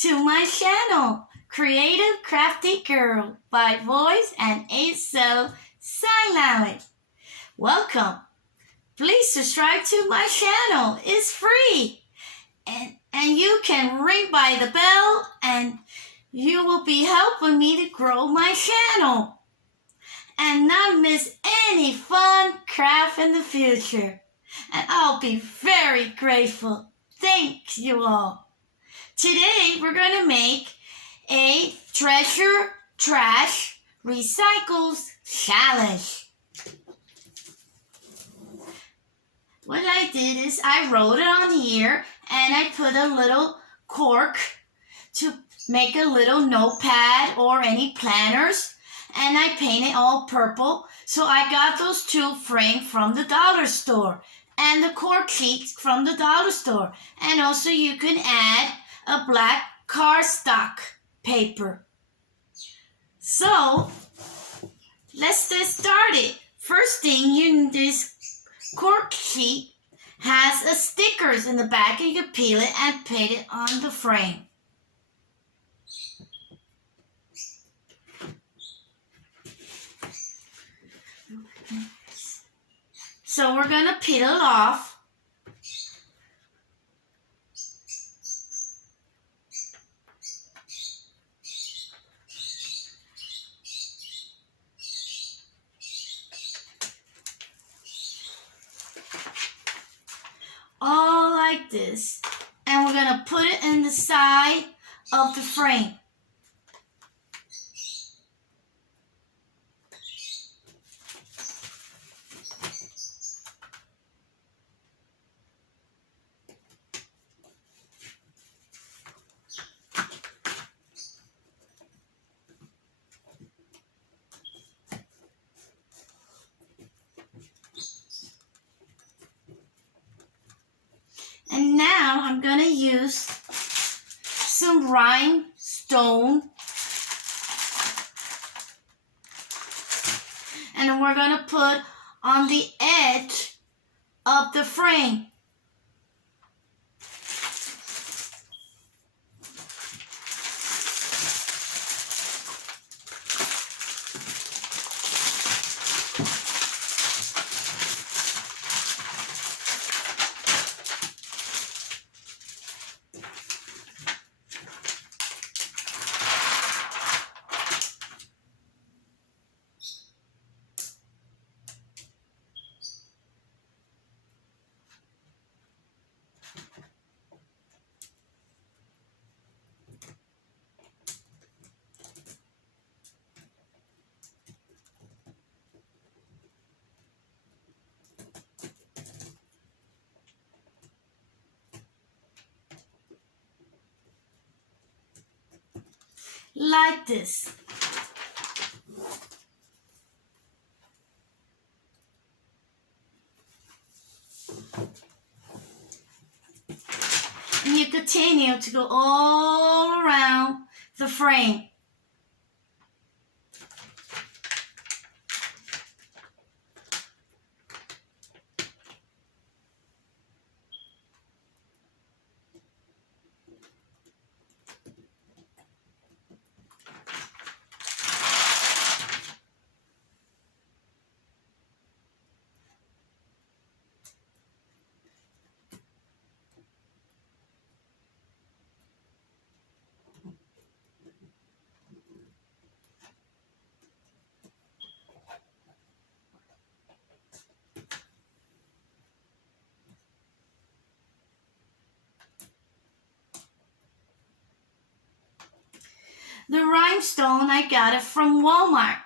to my channel, Creative Crafty Girl by voice and ASO Sign Language. Welcome. Please subscribe to my channel. It's free. And you can ring by the bell and you will be helping me to grow my channel and not miss any fun craft in the future. And I'll be very grateful. Thank you all. Today we're going to make a treasure trash recycles challenge. What I did is I wrote it on here and I put a little cork to make a little notepad or any planners, and I painted all purple. So I got those two framed from the dollar store and the cork sheets from the dollar store. And also you can add a black cardstock paper. So let's get started. First thing, this cork sheet has a stickers in the back and you can peel it and paint it on the frame. So we're going to peel it off. All like this. And we're going to put it in the side of the frame. And now I'm going to use some rhinestone. And then we're going to put on the edge of the frame. Like this. And you continue to go all around the frame. The rhinestone, I got it from Walmart.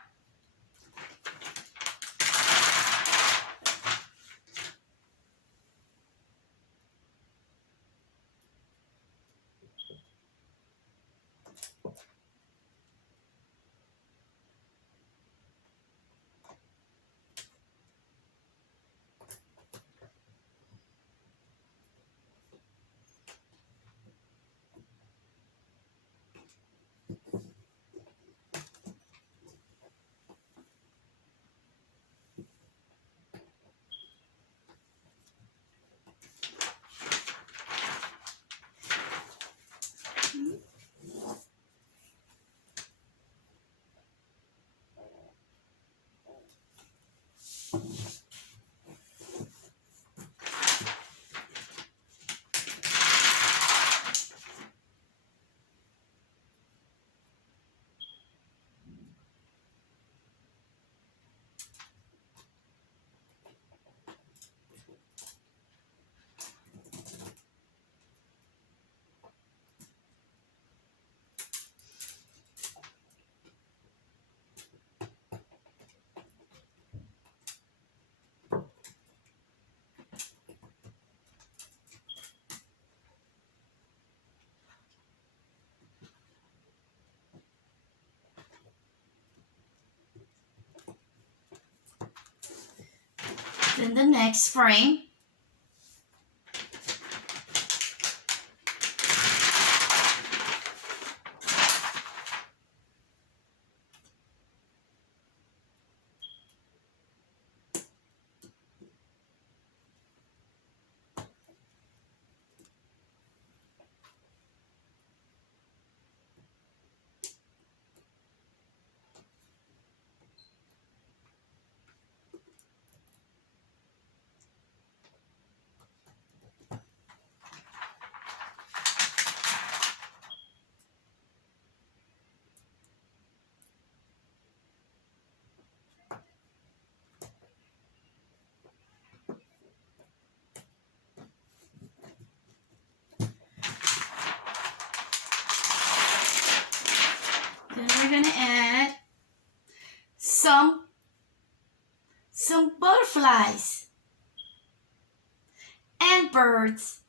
Then the next frame. Then we're going to add some butterflies and birds.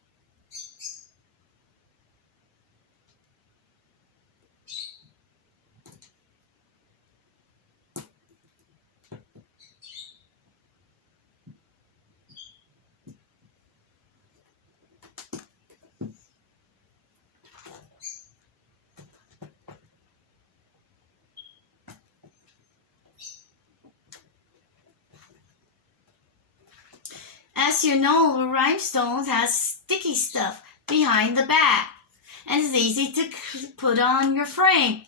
As you know, the rhinestone has sticky stuff behind the back, and it's easy to put on your frame.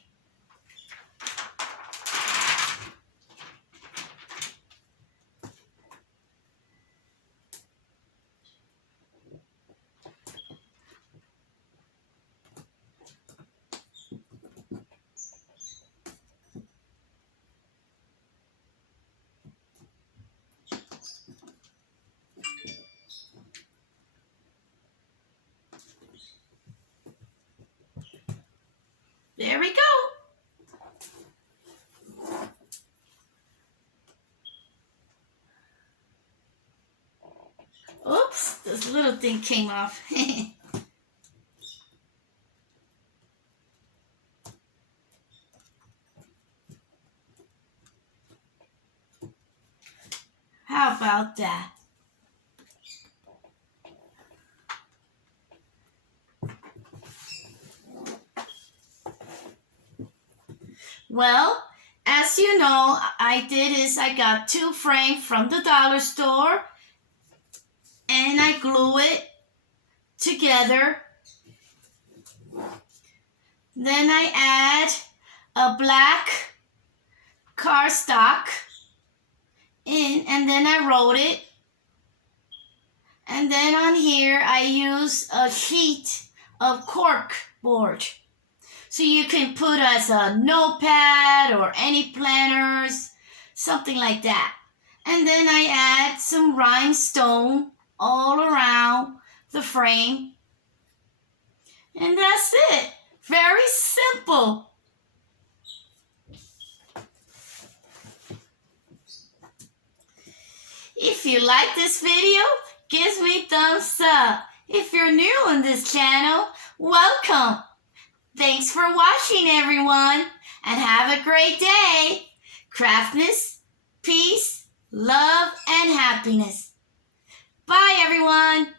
There we go. Oops, this little thing came off. How about that? Well, as you know, I got 2 frames from the dollar store and I glue it together. Then I add a black cardstock in, and then I wrote it. And then on here I use a sheet of cork board. So you can put as a notepad or any planners, something like that. And then I add some rhinestone all around the frame. And that's it. Very simple. If you like this video, give me a thumbs up. If you're new on this channel, welcome. Thanks for watching, everyone, and have a great day. Craftness, peace, love, and happiness. Bye, everyone.